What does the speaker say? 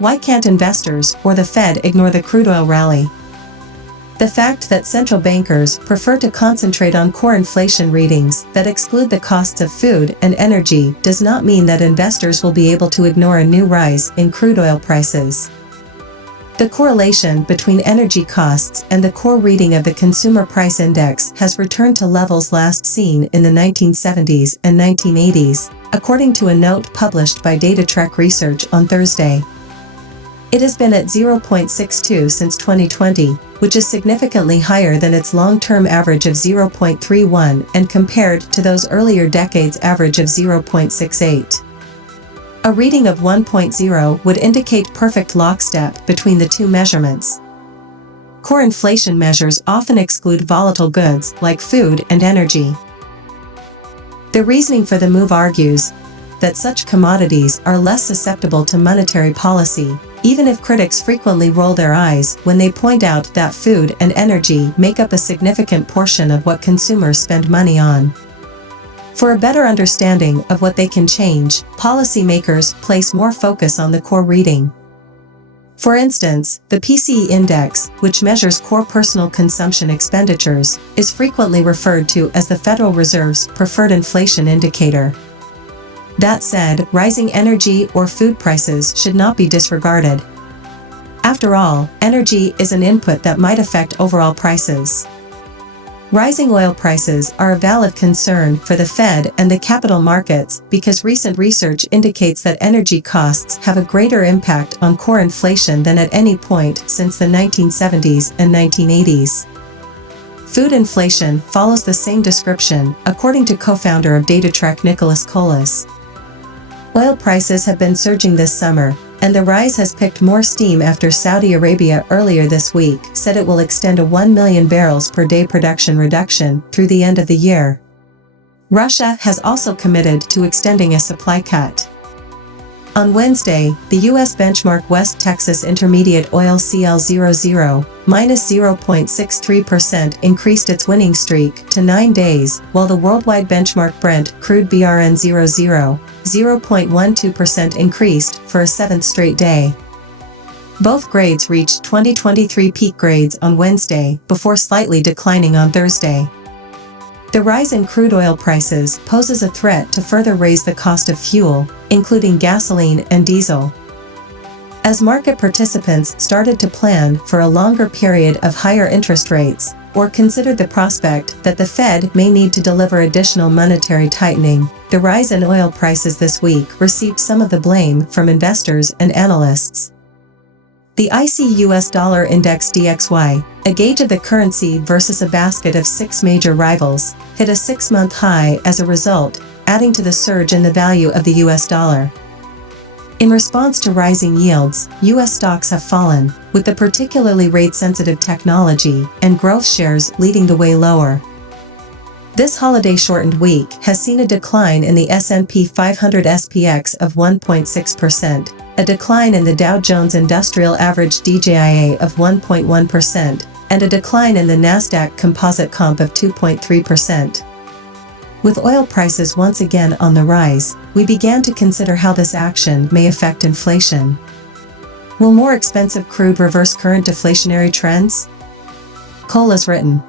why can't investors or the Fed ignore the crude oil rally? The fact that central bankers prefer to concentrate on core inflation readings that exclude the costs of food and energy does not mean that investors will be able to ignore a new rise in crude oil prices. The correlation between energy costs and the core reading of the Consumer Price Index has returned to levels last seen in the 1970s and 1980s, according to a note published by DataTrek Research on Thursday. It has been at 0.62 since 2020, which is significantly higher than its long-term average of 0.31 and compared to those earlier decades' average of 0.68. A reading of 1.0 would indicate perfect lockstep between the two measurements. Core inflation measures often exclude volatile goods like food and energy. The reasoning for the move argues that such commodities are less susceptible to monetary policy, even if critics frequently roll their eyes when they point out that food and energy make up a significant portion of what consumers spend money on. For a better understanding of what they can change, policymakers place more focus on the core reading. For instance, the PCE index, which measures core personal consumption expenditures, is frequently referred to as the Federal Reserve's preferred inflation indicator. That said, rising energy or food prices should not be disregarded. After all, energy is an input that might affect overall prices. Rising oil prices are a valid concern for the Fed and the capital markets because recent research indicates that energy costs have a greater impact on core inflation than at any point since the 1970s and 1980s. Food inflation follows the same description, according to co-founder of DataTrek Nicholas Colas. Oil prices have been surging this summer, and the rise has picked more steam after Saudi Arabia earlier this week said it will extend a 1 million barrels per day production reduction through the end of the year. Russia has also committed to extending a supply cut. On Wednesday, the U.S. benchmark West Texas Intermediate Oil CL00, minus 0.63% increased its winning streak to 9 days, while the worldwide benchmark Brent Crude BRN00, 0.12% increased for a seventh straight day. Both grades reached 2023 peak grades on Wednesday before slightly declining on Thursday. The rise in crude oil prices poses a threat to further raise the cost of fuel, including gasoline and diesel. As market participants started to plan for a longer period of higher interest rates, or considered the prospect that the Fed may need to deliver additional monetary tightening, the rise in oil prices this week received some of the blame from investors and analysts. The IC US dollar index DXY, a gauge of the currency versus a basket of 6 major rivals, hit a 6-month high as a result, adding to the surge in the value of the US dollar. In response to rising yields, US stocks have fallen, with the particularly rate-sensitive technology and growth shares leading the way lower. This holiday-shortened week has seen a decline in the S&P 500 SPX of 1.6%, a decline in the Dow Jones Industrial Average DJIA of 1.1%, and a decline in the Nasdaq Composite Comp of 2.3%. With oil prices once again on the rise, we began to consider how this action may affect inflation. Will more expensive crude reverse current deflationary trends? Cole has written.